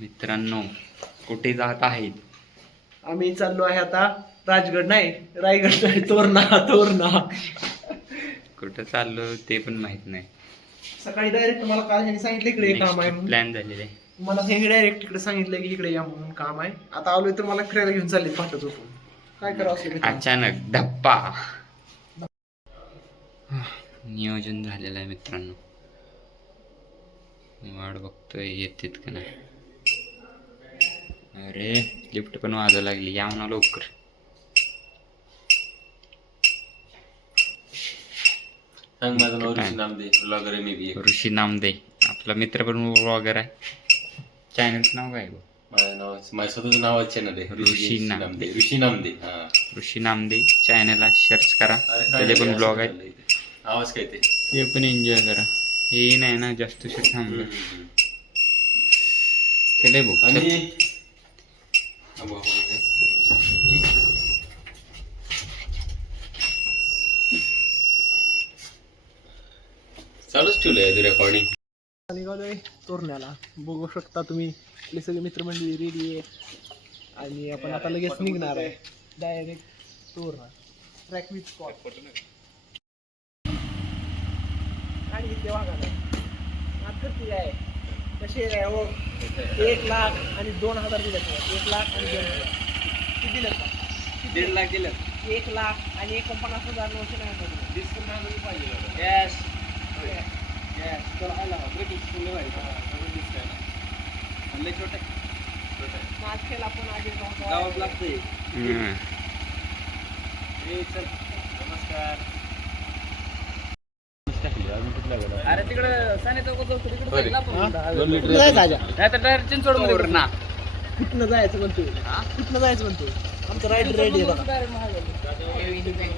मित्रांनो कुठे जात आहेत? आम्ही चाललो आहे आता राजगड नाही, रायगड नाही, तोरणा तोरणा. कुठं चाललो ते पण माहित नाही. सकाळी डायरेक्ट मला काल ह्यांनी सांगितलं इकडे काम आहे म्हणून. प्लॅन झालेले आहे. मला हे डायरेक्ट इकडे सांगितलं की इकडे या म्हणून काम आहे. आता आलोय तर मला फिरायला घेऊन चालले पाठच होतो. काय करावं असं मित्रांनो? अचानक धप्पा. नियोजन झालेलं आहे मित्रांनो. वाट बघतोय येतेत का नाही. अरे लिफ्ट पण वाजायला लागली, या म्हणा लवकर. सांग माझं नाव ऋषी नामदे, ब्लॉगर आहे मी बी. ऋषी नामदे आपला मित्र पण ब्लॉगर आहे. चॅनलचं नाव काय? माझं नाव, माझ्या स्वतःचं नावाच चॅनल आहे ऋषी नामदे. ऋषी नामदे. हा, ऋषी नामदे चॅनलला सर्च करा. अरे काय त्याचे पण ब्लॉग आहेत. आवाज काय ते पण एन्जॉय करा. हे नाही ना जास्त उशीर थांबलं. चले बघ. आणि चालूच ठेवलंय रेकॉर्डिंग. निघालोय तोरण्याला, बघू शकता तुम्ही. आपले सगळे मित्रमंडळी रेडी आहे आणि आपण आता लगेच निघणार आहे direct Torna. Track with spot. आणि इथे बघा ना आता किती आहे कसे आहे हो. 1,00,000 आणि 2,000 दिले. 1,00,000 आणि 2,000 किती दिलं का? 1.5 लाख गेलं. 1,00,000 आणि 49,999 डिस्काउंट पाहिजे. गॅस नाचकेला पण आधी गावात लागतंय. हम्म. नमस्कार. अरे तिकडे साने चौकात जाऊ तिकडे बरं. जायला आपण. 2 लिटर नाही तर डायरेक्ट चिंचवडमध्ये तोरणा. कुठनं जायचं म्हणतोय? कुठनं जायचं म्हणतोय? आमचं राईड रेडी आहे बघा.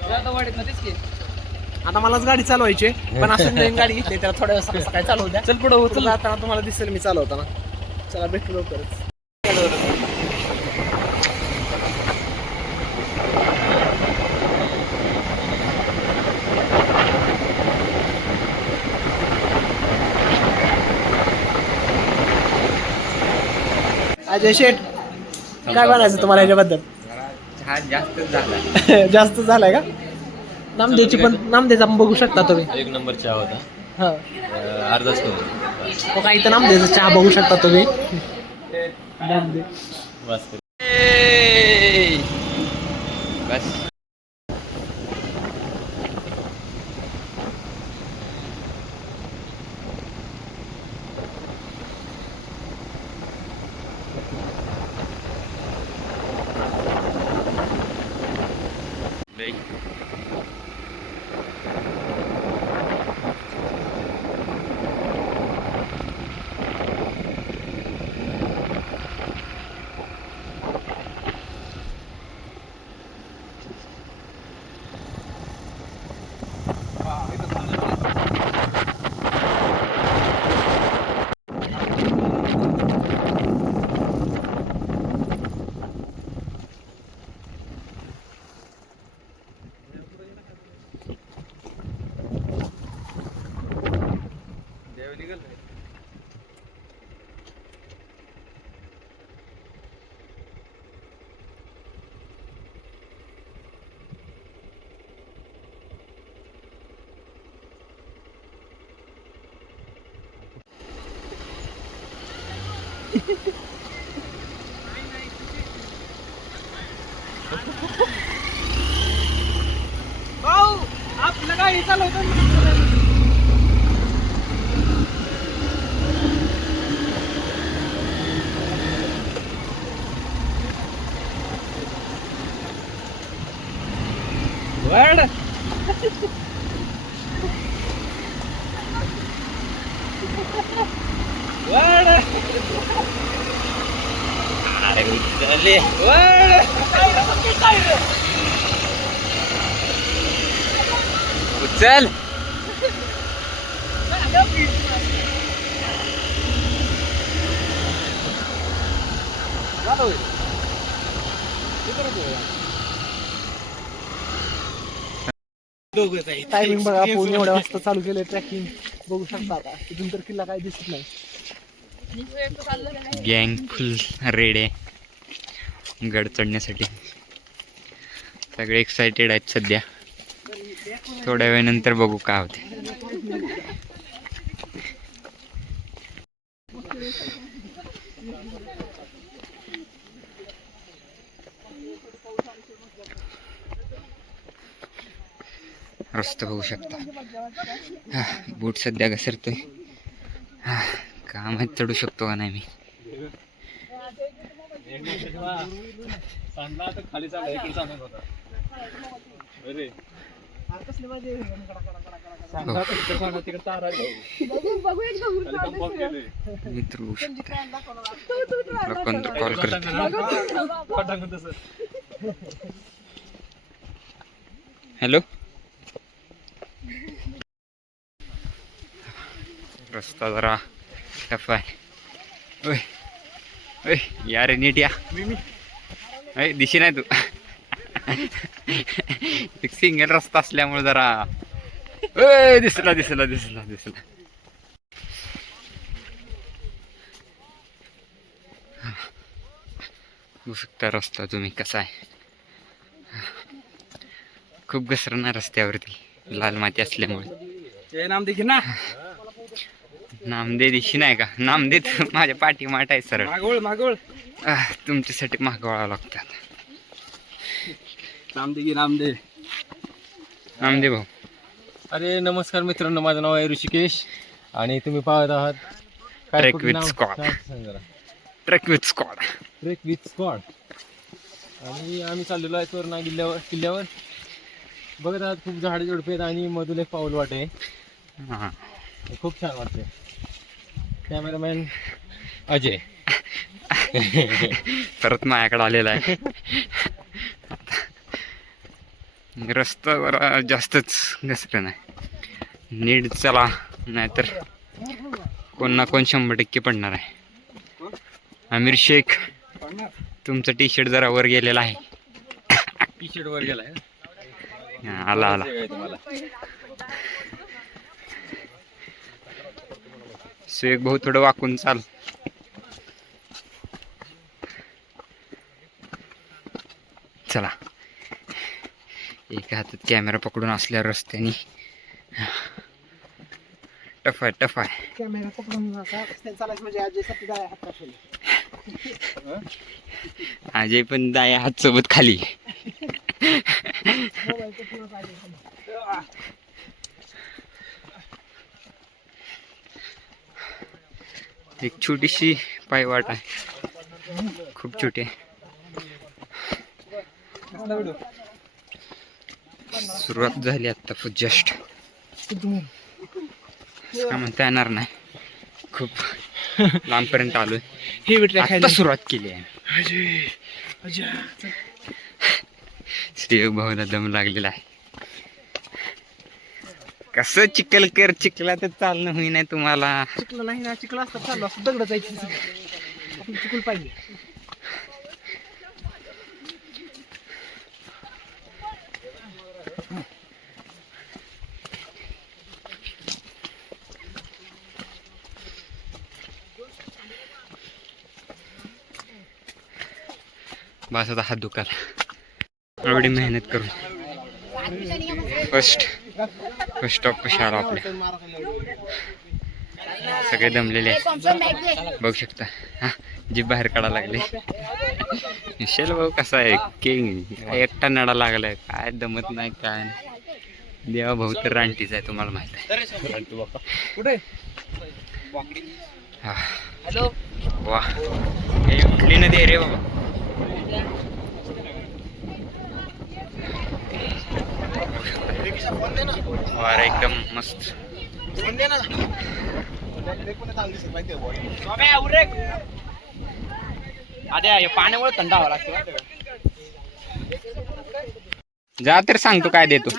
जाधववाडीत ना तेच की. आता मलाच गाडी चालवायची आहे, पण असं नवीन गाडी घेतली त्याला थोड्या वेळ सकाळी चालवू द्या. चल पुढं चला आता तुम्हाला दिसेल मी चालवताना. चला भेटू लवकरच. अजय शेठ काय म्हणायचं तुम्हाला याच्याबद्दल? चहा जास्तच झाला. जास्त झालाय का? नामदेची पण नामदेचा पण बघू शकता तुम्ही. 1 नंबर चहा होता. हा अर्धाच करून काही तर नामदेचा चहा बघू शकता तुम्ही. नामदे बस. बस. भाऊ आपलं गाडी चालवतो. वड. वड. अरे उचलले. वड. चल. टायमिंग बघा आपण एवढ्या वाजता चालू केलं ट्रॅकिंग बघू शकता. आता तिथून तर किल्ला काय दिसत नाही. गँग फुल रेड आहे गड चढण्यासाठी. सगळे एक्सायटेड आहेत सध्या. थोड्या वेळानंतर बघू काय होते. रस्ता बघू शकता. बूट सध्या घसरतोय. का माहित चढू शकतो का नाही मी. मित्र बघू शकता. कॉल करतो. हॅलो. रस्ता जरा टफ आहे. ओय ओय यार नीट या. दिशी नाही तू. एक सिंगल रस्ता असल्यामुळे जरा दिसला दिसला दिसला दिसला. बघू शकता रस्ता तुम्ही कसा आहे. खूप घसरणार रस्त्यावरती लाल माती असल्यामुळे. नाम देखील ना नामदे दिशी नाही का. नामदे माझ्या पाठी माठ आहे सरळ. मागवळ तुमच्यासाठी मागवावं लागतात. नामदे नामदे भाऊ. अरे नमस्कार मित्रांनो, माझं नाव आहे ऋषिकेश आणि तुम्ही पाहत आहात ट्रेक कुठलं विथ नाव? स्क्वॉड. सांग जरा. Trek with squad. Trek with squad. आणि आम्ही चाललेलो आहे तोरणा किल्ल्यावर. बघत आहात खूप झाडे झुडपे आहेत आणि मधून एक पाऊल वाट आहे. हां खूप छान वाटते. कॅमेरामॅन अजय परत माझ्याकडे आलेला आहे. रस्ता जरा जास्तच घसरण आहे. नीट चला नाहीतर कोण ना कोण 100% पडणार आहे. आमिर शेख तुमचं टी शर्ट जरा वर गेलेला आहे. टी शर्ट वर गेलाय. आला आला. शेख भाऊ थोडं वाकून चाल. चला. एका हातात कॅमेरा पकडून असल्या रस्त्याने टफ आहे. कॅमेरा पकडून चालायचं म्हणजे अजयसाठी डाव्या हात असेल. अजय पण दाया हात सोबत खाली. एक छोटीशी पायवाट आहे. खूप छोटी आहे. सुरुवात झाली आता जस्ट. काय म्हणता येणार नाही. खूप लांबपर्यंत आलोय. आता सुरुवात केली आहे. श्री भाऊला दम लागलेला आहे. कसं चिखला तर चालणं होई नाही तुम्हाला. चिखल नाही ना. चिखल असतं चाललो असं दगड जायचं. आपण चिखल पाहिजे. बस आता हात दुखायला. एवढी मेहनत करून फर्स्ट स्टॉप कशा आला आपल्या. सगळे दमलेले आहेत बघू शकता. हा जीभ बाहेर काढा लागले. विशाल भाऊ कसा आहे. किंग एकटा नडा लागलाय. काय दमत नाही काय नाही. देवा भाऊ तर रानटीच आहे तुम्हाला माहित आहे. कुठे हॅलो वा हे उठली नदी आहे रे बाबा. वार एकदम मस्त. पाण्यामुळे थंड हवा लागतो. जा तर सांगतो काय देतो.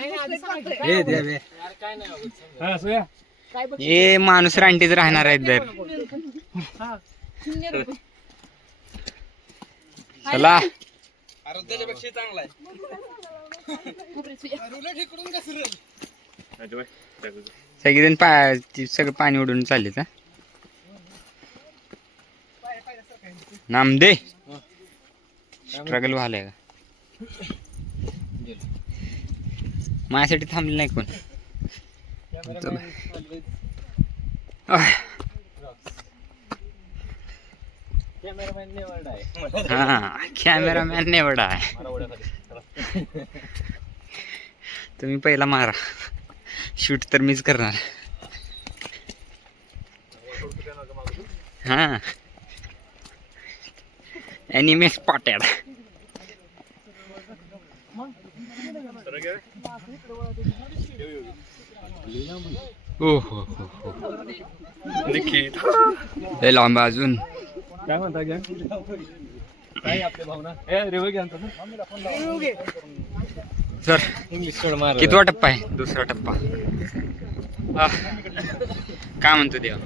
हे माणूस रानटीच राहणार आहेत जर. चला त्याच्यापेक्षा चांगला आहे. सगळेजण सगळं पाणी उडून चालले. नामदे स्ट्रगल व्हायलाय का माझ्यासाठी थांबले नाही कोण हा कॅमेरामॅन एवढा आहे तुम्ही पहिला मारा शूट तर मीच करणार हा एनिमी स्पॉटेड हो हो हो हो लांब अजून काय म्हणता घ्या काय आपल्या भावना रेवळ घ्या सर इंग्लिश सोड मार कितवा टप्पा आहे दुसरा टप्पा काय म्हणतो देव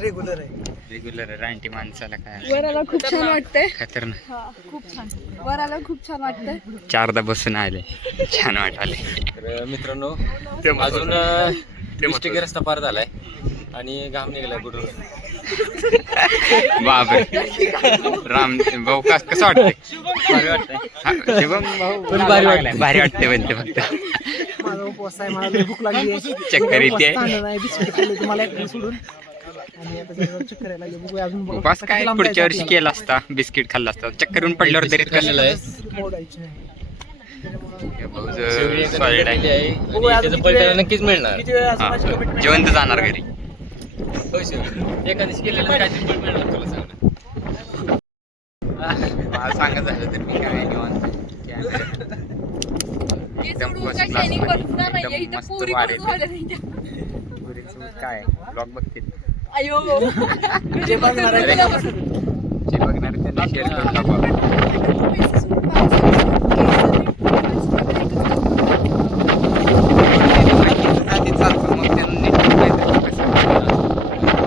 रेग्युलर आहे रेग्युलर रानटी माणसाला काय वराला खूप छान वाटतंय खतरनाक हा खूप छान वराला खूप छान वाटतंय 4दा बसून आले छान वाटाले तर मित्रांनो अजून 20 रस्ता पार झालाय आणि घाम निघालाय कुठून बापरे राम भाऊ कसं वाटतंय भारी वाटतंय शिवम भाऊ पण भारी वाटतंय. भारी वाटते म्हणते फक्त माझा उपवास आहे मला लई भूक लागली आहे. चक्कर येते चांगलं नाही बिस्किट खाल्ले तुम्हाला एकटं सोडून आणि आता जरा चक्कर यायला लागली बघूया अजून बघू. उपास काय पुढच्या वर्षी केला असता बिस्किट खाल्ला असता चक्कर येऊन पडल्यावर तरी खाल्लेलं आहे मोडायची नाही सॉलिड आहे त्याचं पलटायला नक्कीच मिळणार किती वेळ असं हा, माझी commitment जिवंत जाणार घरी होय शिव एका दिवशी केलेलं काहीतरी पलट मिळणार तुला सांग मला सांगत झालं तर मी काय निवांत एकदम first class मध्ये, एकदम मस्त वारे काय ब्लॉग बघतील अयो जे बघणार आहे ते जे बघणार त्यांना शेअर करून टाकू आधी चालतो मग त्यांना नीट काहीतरी कसं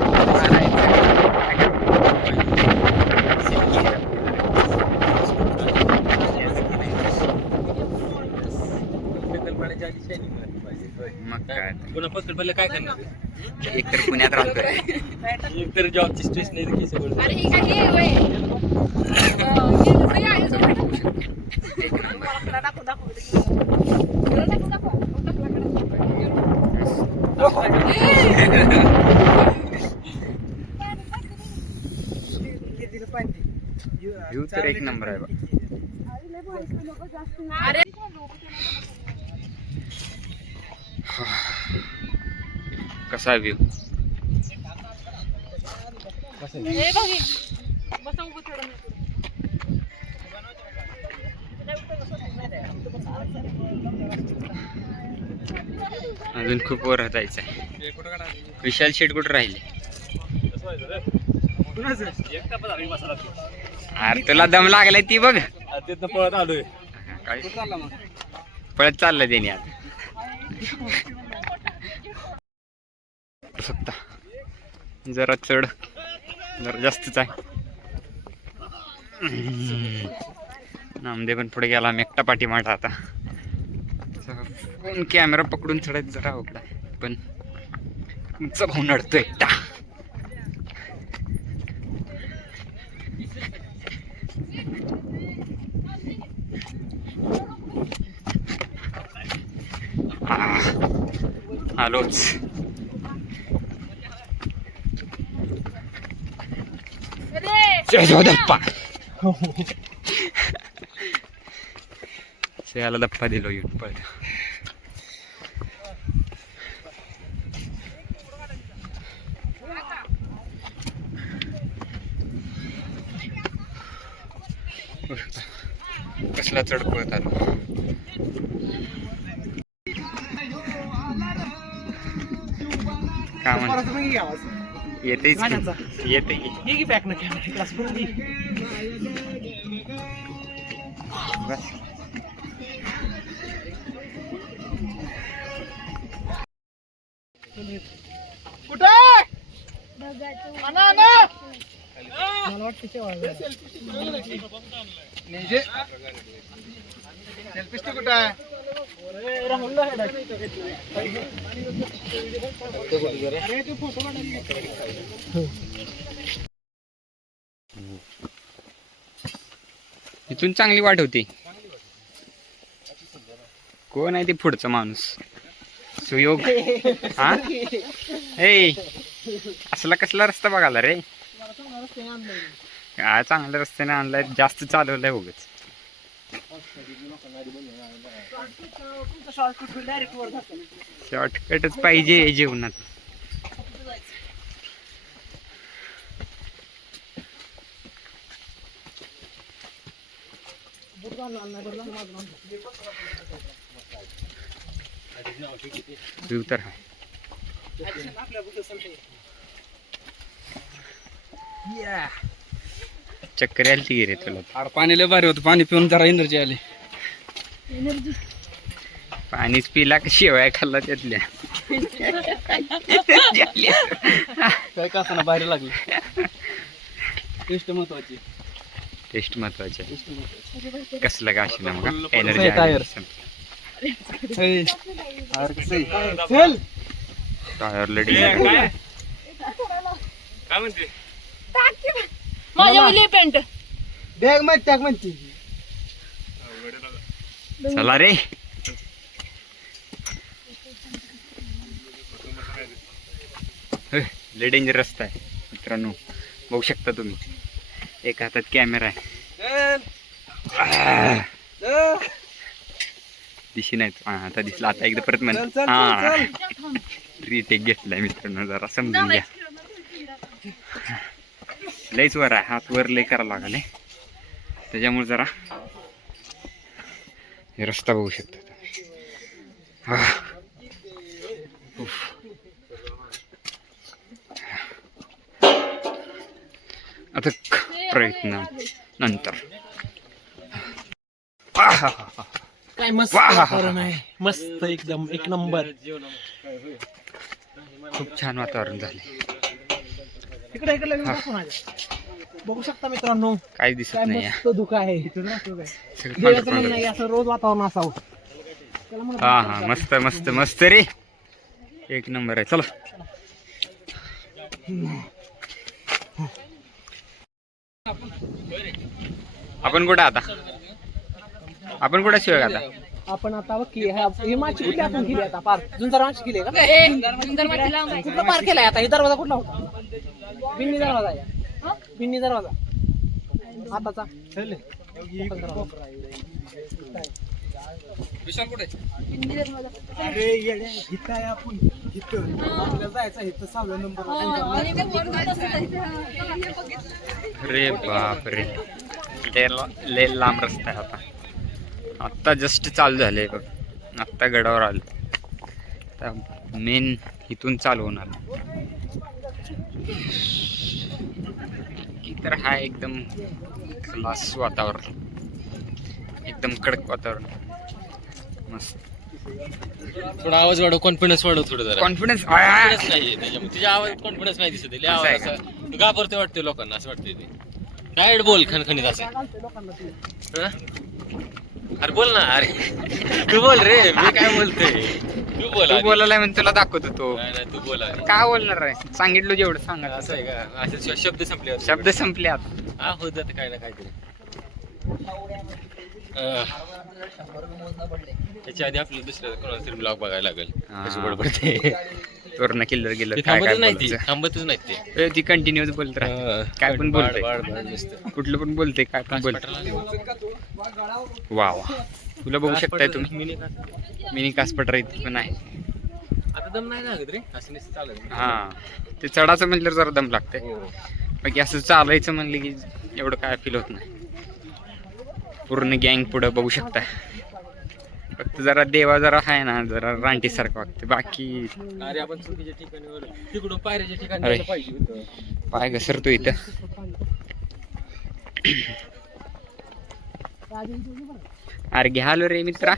मग काय पुन्हा पत्र पडलं काय करणार एक तर पुण्यात राहतोय एक तर जॉबची स्ट्रेस नाही तर केस पडलं. अरे हे काय हे वय हे सगळं आहे जो दाखव दाखव व्ह्यू तर एक नंबर आहे बा अरे कसा व्ह्यू हे बघ बसा उभं थोडं अजून खूप वर जायचं आहे विशाल शेट कुठं राहिले अरे तुला दम लागलाय ती बघ तिथनं पळत आलोय काय पळत चाललं त्याने आता फक्त जरा चढ जरा जास्तच आहे नामदेव पण पुढे गेला मी एकटा पाठी माटा आता फोन कॅमेरा पकडून चढायचं जरा अवघड आहे पण तुमचा भाऊ नडतो एकटा आलोच जय दप्पा याला दप्पा दिलो येऊन पळत कसला चढ पळत आलो काय म्हणतो तुम्ही घ्या आवाज. येतेच गाण्याचा. येते ये की बॅक न कॅमेरा क्लास करून घे. बस कुठे आणा, आणा. मला वाटतं तेव्हा सेल्फी कुठं आहे राहुल इथून चांगली वाट होती. कोण आहे ते पुढचा माणूस? सुयोग. हा ए असला कसला रस्ता बघाला रे? काय चांगल्या रस्त्याने आणलाय, जास्त चालवलाय उगच. शॉर्टकटच पाहिजे जीवनात. व्ह्यू तर आहे. चक्कर आली ती रे तुला? अरे पाणी लय भारी होतं, पाणी पिऊन जरा एनर्जी आली. पाणीच पिला का शेवया खाल्ला त्यातल्या? काय का असं बाहेर लागली. टेस्ट महत्वाची. टेस्ट महत्वाची आहे. टेस्ट महत्वाची. कसलं का अशी ना मग कसं एनर्जी आहे टायर? अरे कसं आहे? चल. टायर लडी. काय म्हणते? माझ्या मुली पेंट बॅग मध्ये टाक म्हणते. चला रे. लय डेंजर रस्ता आहे मित्रांनो, बघू शकता तुम्ही. एका हातात कॅमेरा आहे. दिशी नाही. हा आता दिसला. आता एकदा परत म्हण. हा रिटेक घेतलाय मित्रांनो, जरा समजून घ्या. लयच वर आहे, हात वर लय करायला लागले, त्याच्यामुळे जरा हे रस्ता बघू शकता तुम्ही. आता प्रयत्न नंतर. काय मस्त वाह! वातावरण आहे, मस्त एकदम एक नंबर. खूप छान वातावरण झाले. इकडे इकडे लगेच बघू माझ्या. बघू शकता मित्रांनो, काही दिसत काय नाही. मस्त धुकं आहे. सगळं देवाचं पांढरं म्हणणं आहे असं रोज वातावरण असावं. त्याला म्हणत हा हा मस्त मस्त मस्त रे, एक नंबर आहे. चला आपण कुठं आता? आपण कुठं शिवाय आता? आपण आता बघ की ही माची कुठली आपण केली आता पार जुंजार माची केली का? कुठला पार केलाय आता? ही दरवाजा कुठला होता? बिन्नी दरवाजा आहे. बिन्नी दरवाजा आताचा. विशाल कुठे? अरे येड्या, इथं आहे आपण. इथं आपल्याला जायचं, इथं 6व्या नंबरला. अरे बाप रे, लय लांब रस्ता आहे. आता आत्ता जस्ट चालू झाले बघ. आत्ता गडावर आलो. आता मेन इथून चालू होणार. तर हा एकदम क्लास वातावरण, एकदम कडक वातावरण, मस्त. थोडा आवाज वाढव, कॉन्फिडन्स वाढव थोडं जरा. कॉन्फिडन्स Confidence नाहीये त्याच्यामध्ये. तुझ्या आवाज कॉन्फिडन्स नाही दिसत आहे. असं आहे आवाज असं घाबरते वाटते लोकांना, असं वाटते ते. डायरेक्ट बोल खणखणीत असं. हा? अरे बोल ना. अरे तू बोल रे, मी काय बोलतोय. तू बोल. तू बोलायला म्हणून तुला दाखवतो तो. नाही नाही, तू बोला. का बोलणार आहे? सांगितलं जेवढं सांगा. असं आहे का? असे शब्द संपले. शब्द संपले आता. हा होत जाते काय ना काहीतरी. त्याच्या आधी आपल्याला दुसऱ्या कोणाला तरी ब्लॉग बघायला लागेल. हा. कशी बडबडते. तोरणा किल्लर गेलं ते काय काय थांबतच नाही ते, बोलायचं? थांबतच नाही ते. ती कंटिन्यूस बोलत राहते. काय पण बोलते, बाड बाड नुसतं. कुठलं पण बोलते, काय पण बोलते. वा वा, तुला बघू शकताय तुम्ही. मिनी का? मिनी कासपटर इथे पण आहे. आता दम नाही लागत रे, असं नुसतं चालत. हा, ते चढाचं म्हटलं जरा दम लागते. हो. बाकी असं चालायचं म्हणलं की एवढं काय फील होत नाही. पूर्ण गँग पुढं बघू शकता. फक्त जरा देवा जरा आहे ना, जरा रानटी सारखं वाटतं. बाकी अरे आपण चुकीच्या ठिकाणी, तिकडून पायऱ्याच्या ठिकाणी अरे. जायला पाहिजे होतं. पाय घसरतो इथं. अरे घ्यालो रे मित्रा.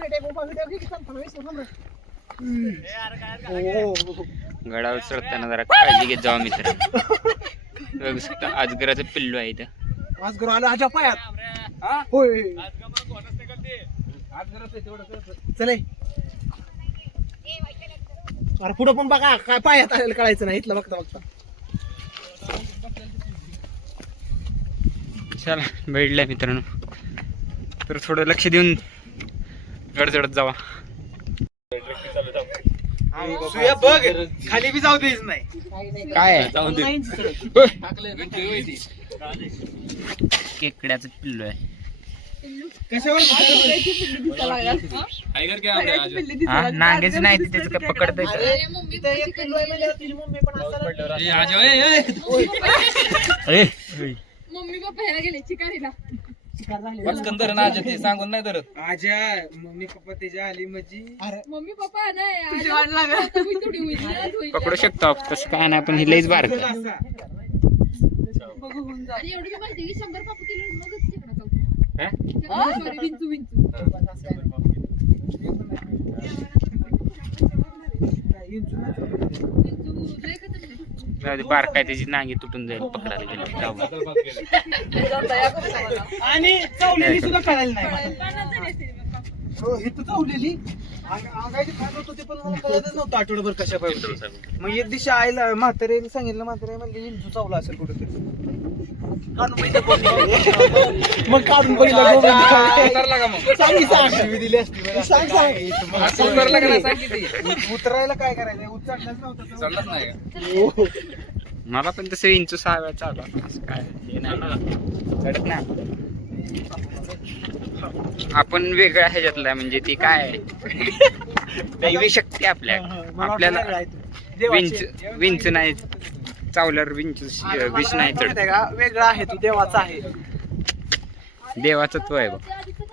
गडावर चढताना जरा काळजी घेत जावा मित्र. बघू शकता अजगराचं पिल्लू आहे इथं. आज घर आलो आजा पायात. होय चले. अरे पुढं पण बघा काय पायात आलेलं कळायचं नाही. इथलं बघता बघता चला भेटल्या मित्रांनो. तर थोडं लक्ष देऊन गडचडत जावा. सुया बघ खाली बी जाऊ देच नाही. काय आहे? जाऊन दे. नाही सगळं. केकड्याचं पिल्लो आहे. कशावर टायगर क्या आमने आज हा नांगेच नाही ते त्याचं काय पकडतंय का? अरे इथं एक पिल्लू आहे म्हणजे तुझी मम्मी पण असं ए आज ए मम्मी पप्पा ह्याला गेले चिकारीला. शिकार झाले. पचकन आज ते सांगून नाही धरत. आजा मम्मी पप्पा त्याच्या आली म्हणजे अरे मम्मी पप्पा नाही आता मी थोडी होईल. पकडू शकतो आपण, तसं काय नाही, पण ही लईच बारक आहे. असा. आणि एवढी मी म्हणते की 100 पापा किलो मगच चिकना चालतो. सॉरी विंचू विंचू. विंचू लय खतरनाक. जाऊ दे, बारक आहे त्याची नांगी तुटून जाईल पकडायला गेलं. जाऊ दे. आणि चवलेली सुद्धा कळायला नाही मला. पाण्यात झाली असते बघा. हो ही तर चवलेली अंगाची खात होतो ते पण मला कळतच नव्हतं आठवड्याभर कशा पाहिजे. मग एक दिवशी आईला म्हातारेने सांगितलं, म्हातारे म्हणली इंचू चावला असेल कुठेतरी. मग काढून बघितलं उतरला का मग? सांग दिली असती बरं. सांग उतरला का नाही सांग किती? उतरायला काय करायचं, उचललाच नव्हतं. चाललाच नाही का? मला पण तसं इंचू 6 वेळा चालू असं काय हे नाही कळत नाही. आपण वेगळ्या ह्याच्यातलं आहे, म्हणजे ती काय दैवी शक्ती आपल्याला विंच नाही चावल्यावर विष नाही चढ. वेगळा आहे तू देवाचा आहे. देवाचा तू आहे बघ.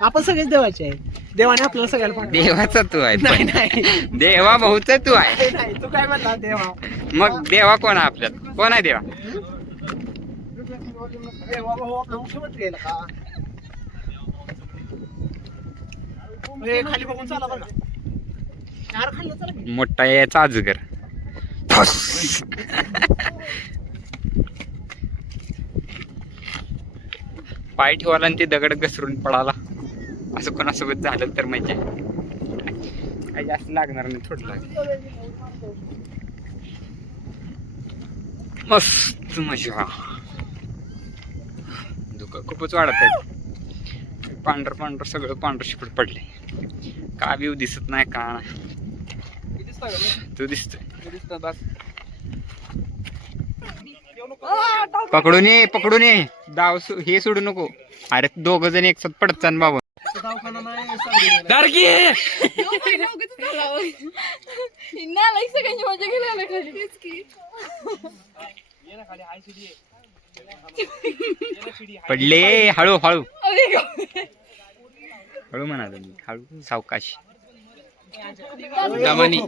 आपण सगळेच देवाचे आहे. देवाने आपल्याला सगळ्याला पाठवलं. देवाचा तू आहे नाही पण. नाही देवा भाऊचा तू आहे. नाही, तू काय म्हणला देवा. मग देवा कोण आहे आपल्यात? कोण आहे देवा? देवा भाऊ आपला मुख्यमंत्री आहे का? हे खाली बघून चाला बरं का. यार खाल्लं चला की. मोठा याचा अजगर. पाय ठेवायला आणि ते दगड घसरून पडाला, असं कोणासोबत झालं तर म्हणजे काही जास्त लागणार नाही, थोडं लागेल. मस्त मजा. धुकं खूपच वाढत आहे. पांढर पांढर सगळं पांढर शिपट पडले. का व्ह्यू दिसत नाही का नाही. तू दिसतोय. पकडून ये दाव हे सोडू नको. अरे 2 जण एक साथ पडतात बाबा. दवाखाना नाही दारकी नालायक सगळ्यांची मजा घ्यायला खाली. तेच की. पडले. हळू हळू अरे गं. हळू म्हणा तुम्ही, हळू सावकाश. दमानी.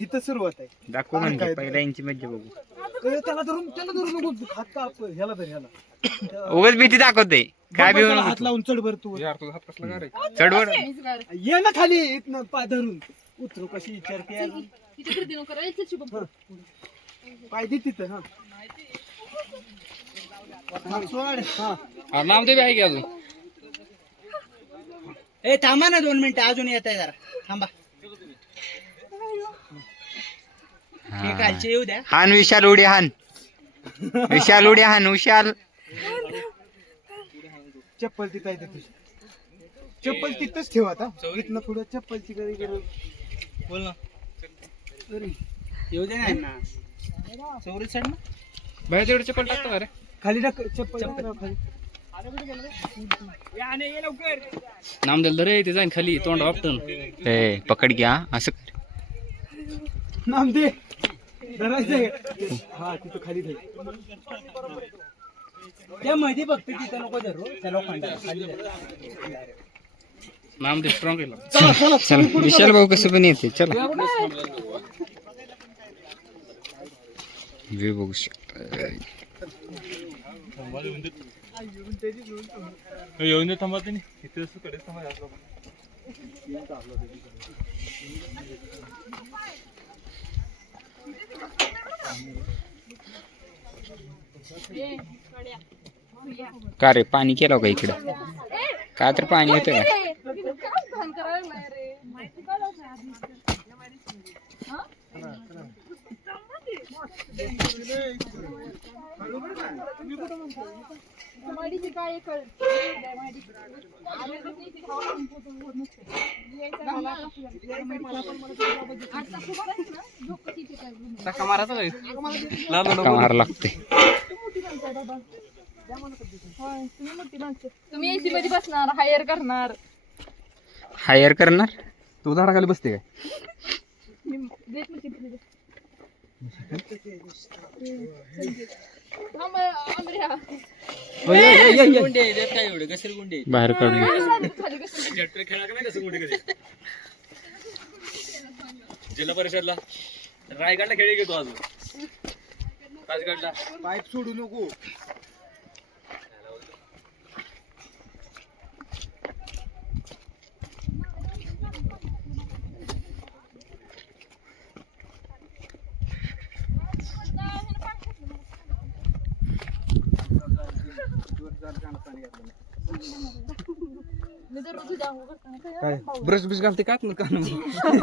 इथं सुरुवात आहे. दाखव म्हणजे पहिल्या इंची मध्ये बघू. त्याला धरून नको. हात का ह्याला धर ह्याला. उगाच भीती दाखवते. काय भिवू हात नको. लावून चढ बर तू. यार तुझा हात कसला गार आहे? चढवर ये ना खाली इथनं पाय धरून. उतरू कशी विचारते. तिथे गर्दी नको करायला. चल शुभम. पाय दे तिथं. हा सोड. हा अरे नाम ते बी आहे की अजून? ए थांबा ना 2 मिनिटं अजून येत आहे जरा. थांबा. हे कालचे येऊ द्या. हान विशाल उडी हान. विशाल उडी हान. विशाल चप्पल तिथं आहे तुझी. चप्पल तिथंच ठेव आता. इथनं पुढे चप्पलची काही गरज. बोल ना. येऊ दे ना. चौरी साईड ना. बाहेर तेवढे चप्पल टाकतो का रे? खाली टाक चप्पल खाली. नाम दिलं रे ते जाईन खाली तोंड वापटून. ए पकड घ्या असं कर. नाम दे. धरायचंय. हा तिथं खाली धर. त्या माहिती बघ तिथं नको धरू. त्या लोकांना खाली धर. नाम दे स्ट्रॉंग केलं. चला चला चल विशाल भाऊ कसं पण येते. चला व्ह्यू बघू शकता. येऊन दे थांबा तुम्ही इथे असं कडे थांबा. का रे पाणी केलं का इकडं? का तर पाणी येतं का? काय भान करायला लागलाय रे. माहिती काढायचं आधी. हा? माडीची काय कळ माडी धक्का मारायचा काय? धक्का मारा लागते. तुम्ही एसी मध्ये बसणार, हायर करणार. हायर करणार. तू झाडाखाली बसते काय? गुंडे देत काय एवढे कसे गुंडे बाहेर काढून खेळा का नाही कसं गुंडे कसे जिल्हा परिषदला रायगडला खेळ घेतो अजून राजगडला पाईप सोडू नको. काय ब्रश बिश घालते का आतमध्ये कान?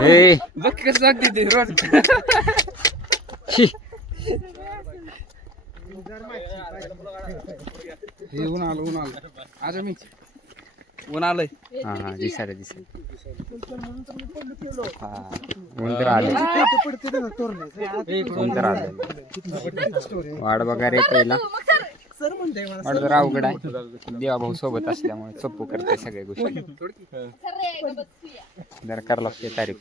ए बघ कसं लागते ते रोज. शी. हे ऊन आलं आज मी ऊन आलंय. हा हा दिसायला हा ऊन तर आले. ऊन तर आले. वाढ बघा रे पहिला. वाढ जरा अवघड आहे. देवा भाऊ सोबत असल्यामुळे चप्पू करते सगळ्या गोष्टी. जरा करावं लागते तारीफ.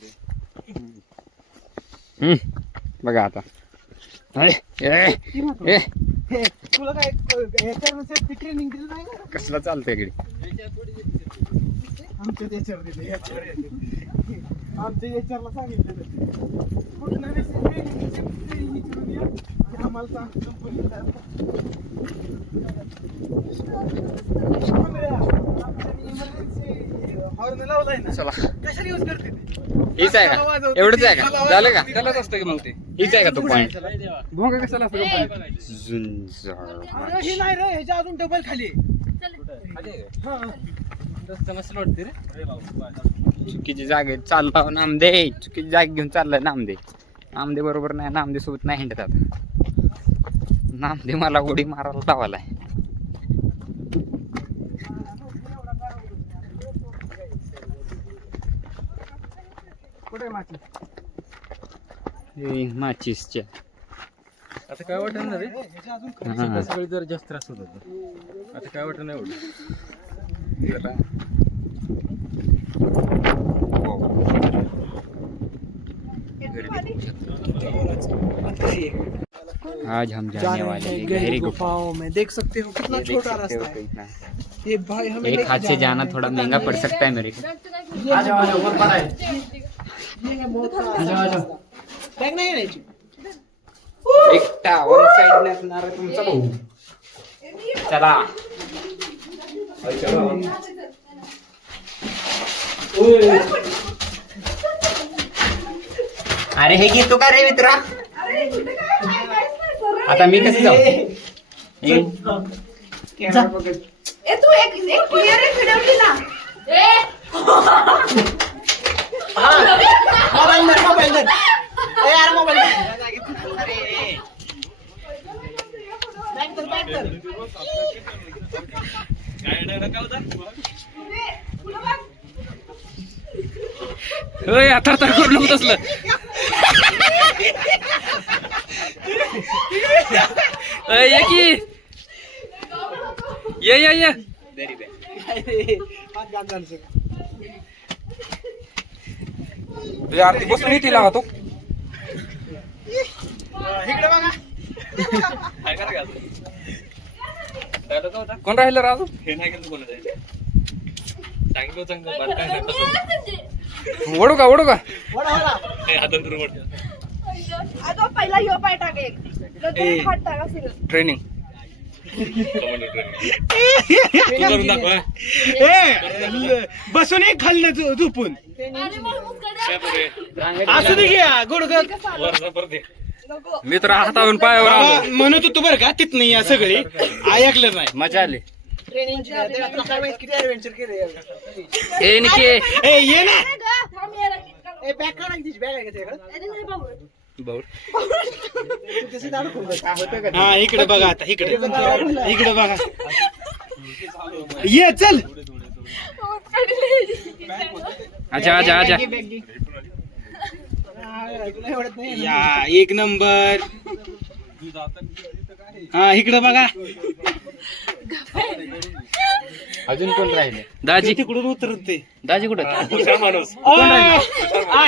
बघा आता. तुला काय ट्रेनिंग दिलं नाही ना? कसला चालतंय इकडे. आमच्या याच्यावरला सांगितलं कुठलं आम्हाला सांग कंपनीला. हॉर्न लावलाय ना. चला कशाला यूज करते ते? हीच आहे का? एवढंच आहे का? झालं का? त्यालाच असतं की मग ते हीच आहे का तो पॉइंट? भोंगा कशाला असतं? हे नाही रे, ह्याच्या अजून डबल खाली. वाटते रे. चुकीची जागे चालला नामदे. चुकीची जागे घेऊन चाललाय नामदे. नामदे बरोबर नाही. नामदे सोबत नाही हिंडत आता. नामदे मला उडी मारायला लावालाय. कुठे माती? माचीसच्या. आता काय वाटत ना रे ह्याच्या अजून हा. सकाळी जरा जास्त त्रास होत होता आता काय वाटत नाही एवढं जरा. आज हम जाने वाले हैं गहरी गुफा. गुफाओं में. देख सकते हो कितना छोटा रास्ता है. ये भाई हमें एक हाथ से जाना थोड़ा महंगा पड़ सकता है मेरे को. बॅग नाही यायची. एकटा वन साइड ने असणार तुमचा भाऊ. चला अरे हे घेतो का रे मित्रा? आता मी कसं जाऊ? तू एक क्लिअर व्हिडिओ केला. मोबाईल दर. ए यार मोबाईल आता तर करू नको तसलं ये की ये आरती बसून येते लागा तू. कोण राहिलं राजू? हे नाही केलं कोण चांगलं चांगलं ओढू का अगं पहिला यो पाय टाके हात टाका सिर. ट्रेनिंग बसून एक खाल्लं झोपून असू दे घ्या गुडघ. मित्र हातावरून पायावर आलो म्हणत होतो बरं का तिथं नाही सगळी ऐकलं नाही. मजा आली. किती ऍडव्हेंचर केले. ए निके ये ना थांब यार. बॅग काढा तिची बॅग आहे का त्याच्याकडे? हा इकडे बघा आता इकडे इकडे बघा ये चल अच्छा अच्छा अच्छा या एक नंबर हा इकडे बघा अजून कोण राहिले दाजी तिकडून उतरते दाजी कुठं माणूस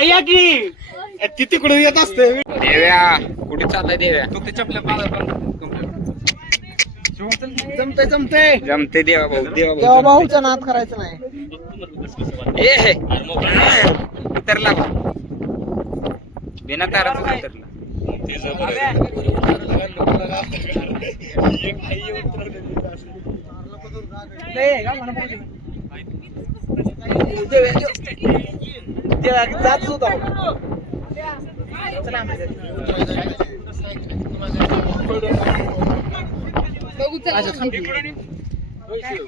या की ती तिकडून येत असते देव्या कुठे चाललाय देव्या जमते जमते जमते देवा भाऊ देवा तेव्हा भाऊ भाऊचा नाद करायचा नाही ए उतरला बा बिना ताराचा उतरला जात होता बघू चल.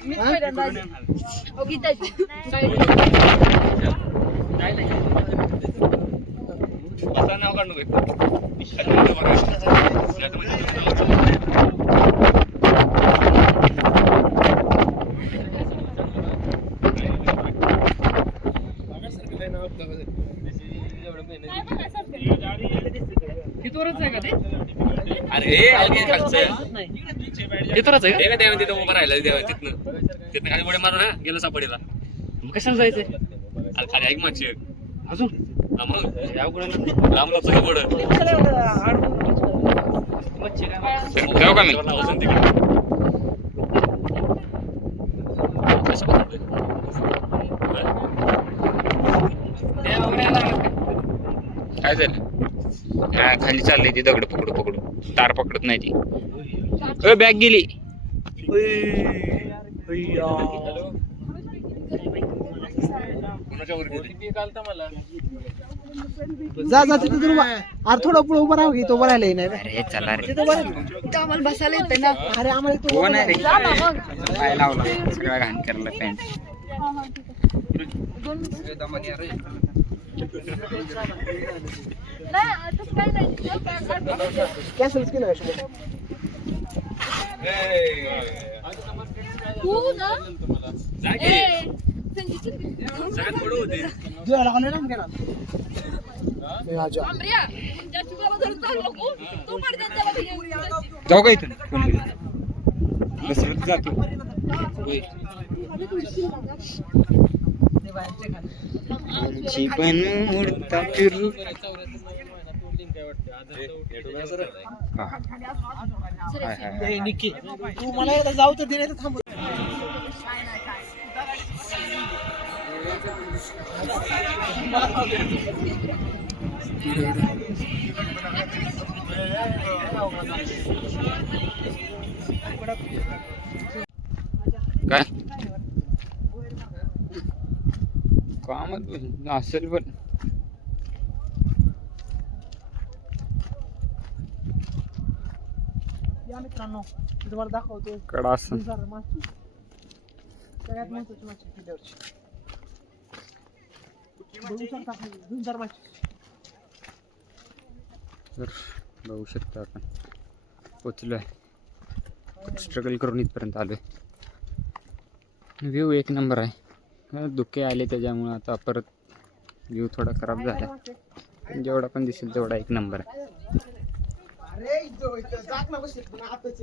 मीच पहिल्यांदा आली. हो, गीताची. कितवरच आहे का ते? अरे तिथंच आहे का देवा तिथं उभं राहिलं देवा तिथनं खाली उड्या मारू ना गेलं सापडीला कशाला जायचंय? अरे खाली ऐक माझी अजून मग लांब लागतो पुढं जाऊ का मी काय झालं हा, खाली चाललंय ती दगड पकडू पकडू तार पकडत नाही ती बॅग गेली जा जा तिथे तुम्ही अरे थोडं पुढे उभं राहू की तो बरायला नाही अरे चला रे तिथं बरं इथं आम्हाला बसायला येते ना. अरे आम्हाला इथं कोण आहे रे जा ना मग. पाय लावला सगळा घाण करला पॅन्ट हा, हा, ठीक आहे. 2 मिनिटं. नाही आता काय नाही. कॅन्सल केलं का? तू ना ए, संगीत. जेवायला का नाही केला आमऱ्या, ज्याची बाबा धरून चालू नको. तू पडद्यात त्याला बिघडवून. जाऊ का इथून फोन घेऊन बसलो जातो आमची पण उडता फिरू हा. हाय, हाय, हाय. निक्की तू मला एकदा जाऊ तर दे थांब काय कामच असेल पण या मित्रांनो मी तुम्हाला दाखवतो कडा असं झुंजार माशी सगळ्यात महत्वाची माशी किल्ल्यावरची झुंजार माशी तर बघू शकता आपण पोचलोय स्ट्रगल करून इथपर्यंत आलोय व्ह्यू एक नंबर आहे धुके आले त्याच्यामुळं आता परत व्ह्यू थोडा खराब झाला पण जेवढा पण दिसेल तेवढा एक नंबर आहे अरे जात ना बस आताच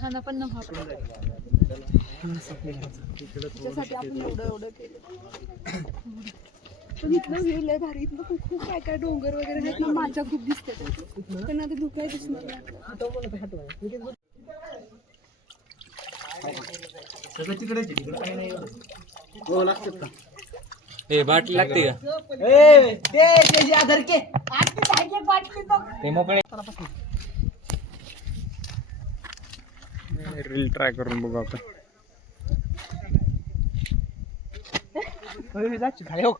खाना पण नको आपण. त्याच्यासाठी आपण एवढं केलं. पण इथलं व्ह्यू लय भारी. इथलं खूप काय काय डोंगर वगैरे आहेत ना. माझ्या खूप दिसते त्यांना ते धुकाय दिसणार नाही. हो लागतात का हे बाटली लागते का आधार के ते मोकळे रील ट्राय करून बघू आपण. जायची खाली हो.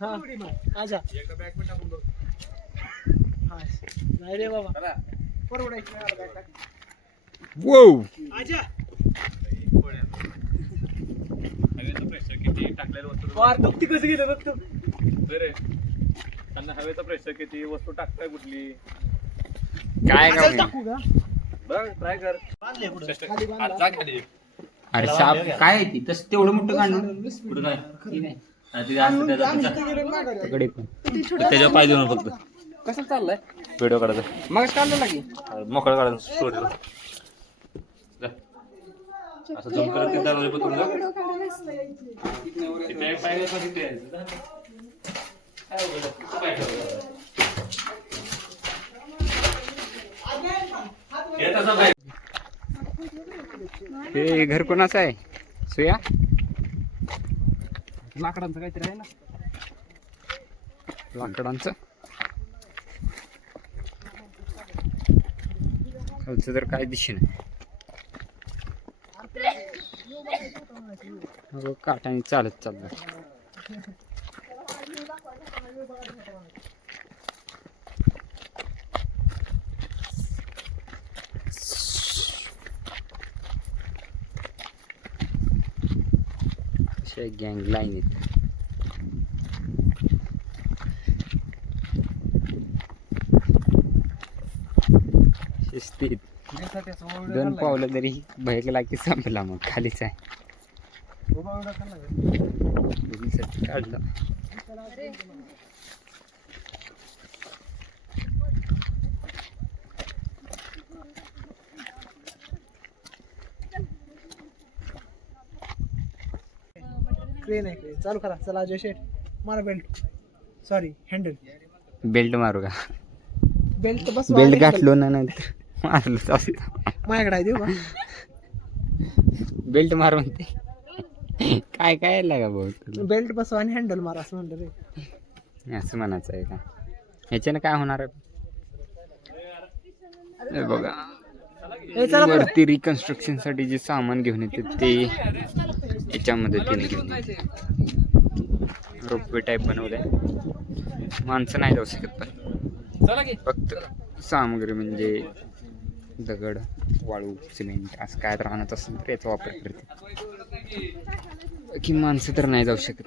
हा अच्छा नाही रे बाबा परवडायची नाही बॅग टाक. वो हवेचं प्रेशर किती टाकलेलं वस्तू वार दुखती कसं गेलं बघ तू. रे त्यांना हवेचं प्रेशर किती वस्तू टाकताय कुठली काय असंच का टाकू का बघ ट्राय कर खाली आज बांधा. जा खाली अरे साप काय आहे ती तसं तेवढं मोठं काढून कुठं काय नाही तिथे असं त्याचा आम्ही तिथे गेलो माघारी. तिकडे पण त्याच्यावर पाय देऊन फक्त कसं चाललंय व्हिडिओ काढायचा मग काढलं की मोकळा काढायचा स्टोरीला असं जम करत ते दरवाजे पकडून जा तिथे एक पाय घ्यायचा, तिथे यायचं. जा. काय उघडं? तिथं पाय ठेवायचा. घे तसा पाय. हे घर कोणाचं आहे सुया? लाकडांचं काहीतरी आहे ना. लाकडांचं खालचं तर काय दिशे नाही. काटाने चालत चाललं. गँग लाईन आहेत. शिस्तीत दोन पावलं तरी भयकला की संपला मग खालीच आहे. साठी काढलं. क्रेन आहे क्रेन चालू करा. चला अजय शेठ मारा बेल्ट सॉरी हँडल बेल्ट मारू का? बेल्ट बस बेल्ट गाठलो ना नंतर मारलो चालू. माझ्याकडे आहे देऊ का? बेल्ट मार म्हणते. काय काय लागा भाऊ तुला? बेल्ट बसवा आणि हँडल मारा असं म्हणलं रे. असं म्हणायचं आहे का? ह्याच्यानं काय होणार आहे? हे बघा ए चला बरं. वरती रिकन्स्ट्रक्शन साठी जे सामान घेऊन येते ते याच्या मदतीने घेऊन येते. रोपवे टाईप बनवलंय. माणसं नाही जाऊ शकत पण फक्त सामग्री म्हणजे दगड वाळू सिमेंट असं काय तर आणत असेल तर याचा वापर करते. की माणसं तर नाही जाऊ शकत.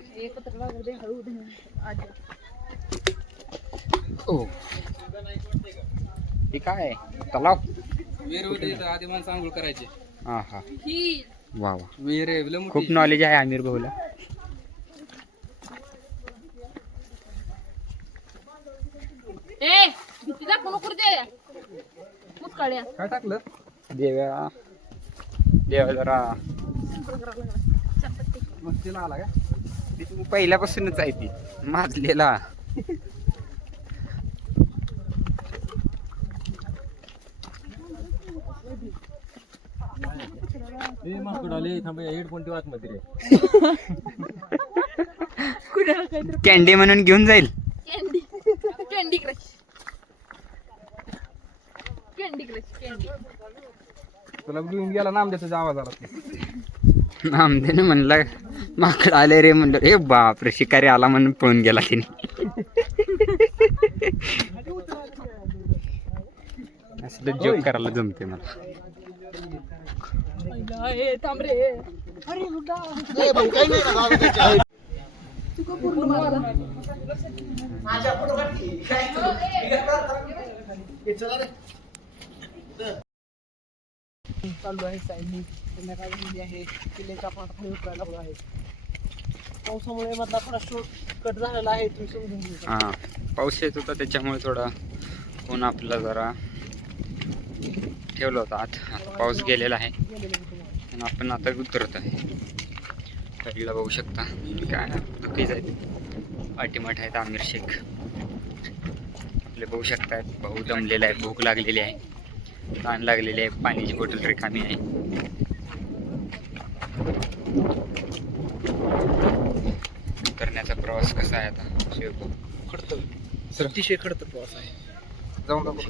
ओ हे काय तलाव? आधी माणसं आंघोळ करायचे. हा हा वा वा विहीर आहे, लय खूप मोठी. नॉलेज आहे आमिर भाऊला. काय टाकलं देवा देवा जरा मस्तीला आला का? पहिल्यापासूनच आहे ती माजलेला. हेडफोन ठेवा मध्ये रे कॅन्डी म्हणून घेऊन जाईल. Candy crush candy crush candy. तुला घेऊन गेला नामदेवाचा आवाज आला. नामदेने म्हणलं माकड आले रे म्हणलं. ए बाप रे शिकारी आला म्हणून पळून गेला तिने. असलं जोक करायला जमते मला. थांब रे. चालू आहे साईडनी संध्याकाळ झालेली आहे. किल्ल्याच्या पाठ खाली उतरायला लागलो आहे. पावसामुळे मधला थोडा शूट कट झालेला आहे. तुम्ही समजून घ्या. हा पाऊस येत होता त्याच्यामुळे थोडा ऊन आपला जरा ठेवला होता आत. आता पाऊस गेलेला आहे आणि आपण आता उतरत आहे. पहिला बघू शकता काय दुखीच आहेत. पाठीमाठ आहेत आमिर शेख आपले बघू शकतात. भाऊ दमलेला आहे. भूक लागलेली आहे. ताण लागलेली आहे. पाण्याची बॉटल रिकामी आहे. उतरण्याचा प्रवास कसा आहे आता खडतर अतिशय खडतर प्रवास आहे जाऊन बघू.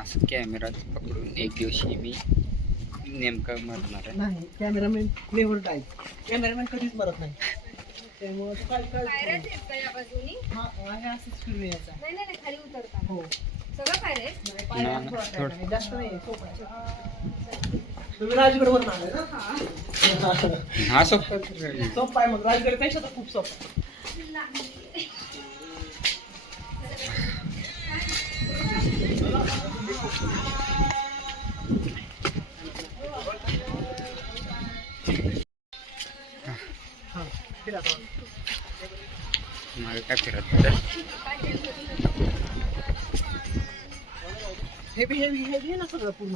असं कॅमेरा पकडून एक दिवशी मी नेमकं मरणार आहे. नाही कॅमेरामॅन नेव्हर डाय. कॅमेरामॅन कधीच मरत नाही. त्यामुळे तू काय काय पायऱ्याच आहेत का या बाजूनी? हा आहे असंच फिरून यायचा. नाही नाही नाही, खाली उतरताना हो सगळं पायऱ्या आहेत? नाही, पायऱ्या ना, थोडा थोडं. time आहे, जास्त नाही सोपं आहे. तुम्ही राजगडवरून आलाय ना? हा सोपं आहे मग राजगडपेक्षा तर खूप सोपं आहे. हा, फिरा आता. मला काय फिरत हेवी हेवी हेवी आहे ना सगळं पूर्ण.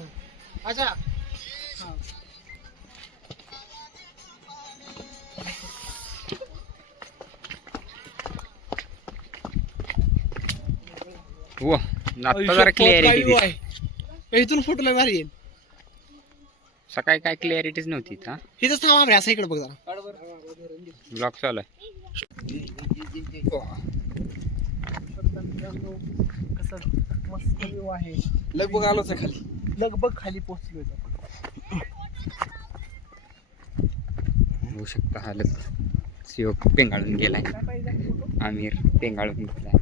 अच्छा हा. हो आता जरा क्लिअरिटी आहे इथून फोटोला भारी येईल. सकाळी काय क्लिअरिटीच नव्हती इथं. इथंच थांबा रे असं इकडे बघ जरा. ब्लॉग चालू आहे. कसं मस्त व्ह्यू आहे. लगभग आलोच आहे खाली. लगभग खाली पोहोचलोय. होऊ शकतं हालत. शिवक पेंगाळून गेलाय. आमिर पेंगाळून गेलाय.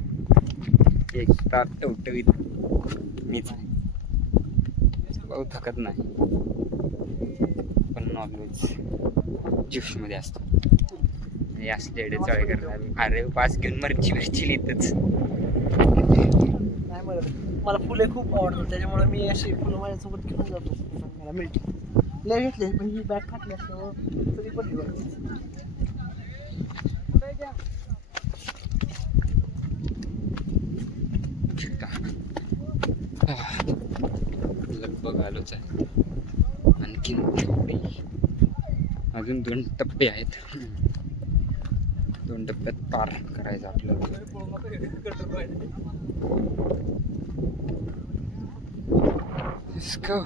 एक तार टवटवीत मीच आहे. भाऊ थकत नाही पण नॉनव्हेज ज्यूसमध्ये असतो. हे असले एवढे चाळे करतात. अरे पास घेऊन मिरची लिहितच. नाही मला फुले खूप आवडतात त्याच्यामुळे मी अशी फुलं माझ्यासोबत घेऊन जातो. मला मिळते लय घेतले पण ही बॅग खातली असल्यामुळं सगळी पडली बघ. लगभग आलोच आहे. आणखीन थोडी अजून 2 टप्पे आहेत. 2 टप्प्यात पार करायचं आपल्याला. Let's go.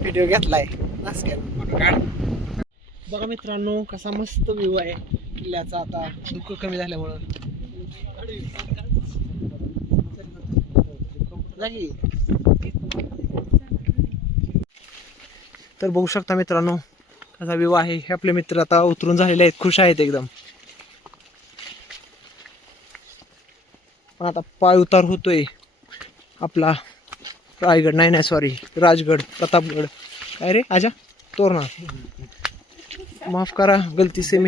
व्हिडिओ घेतलाय बघा मित्रांनो कसा मस्त व्ह्यू आहे किल्ल्याचा. आता दुःख कमी झाल्यामुळं नाही तर बघू शकता मित्रांनो कसा व्ह्यू आहे. हे आपले मित्र आता उतरून झालेले आहेत. खुश आहेत एकदम. पण आता पाय उतार होतोय आपला रायगड नाही सॉरी राजगड प्रतापगड. काय रे आजा तोरणा माफ करा गलती से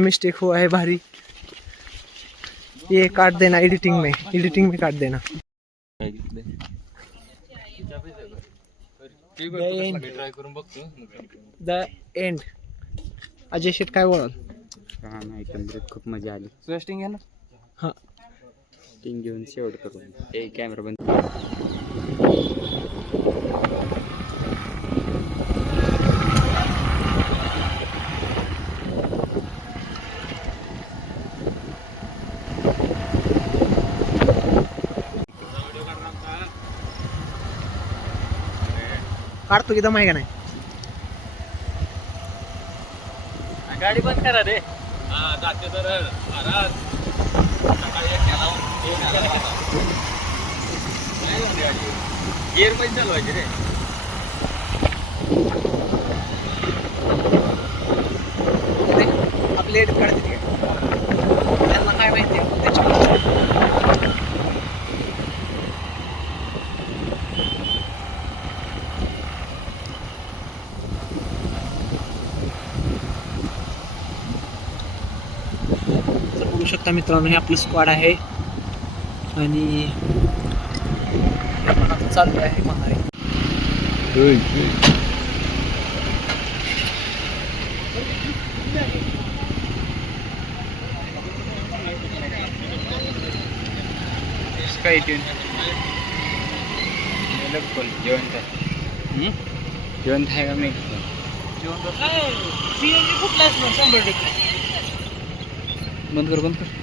मिस्टेक हुआ है भारी. ये काट देना एडिटिंग में काट देना. ट्राय करून बघतो. The end. अजय शेट काय बोलाल? एकंदरीत खूप मजा आली. स्वेस्टिंग आहे ना. हा टिंग घेऊन शेवट करून हे कॅमेरा बंद. काढतो की दम आहे का नाही? गाडी बंद करा रे. हा जाते तर महाराज सकाळी एक गेला. गिअर पण चालवायचे रे. आपले एडिट काढते ते त्यांना काय माहिती त्याच्यामुळे. बघू शकता मित्रांनो हे आपलं स्क्वॉड आहे आणि आपण आता चाललो आहे महारे. काय जेवण आहे. जेवण आहे का मी सीएनजी कुठला असणार 100%. बंद कर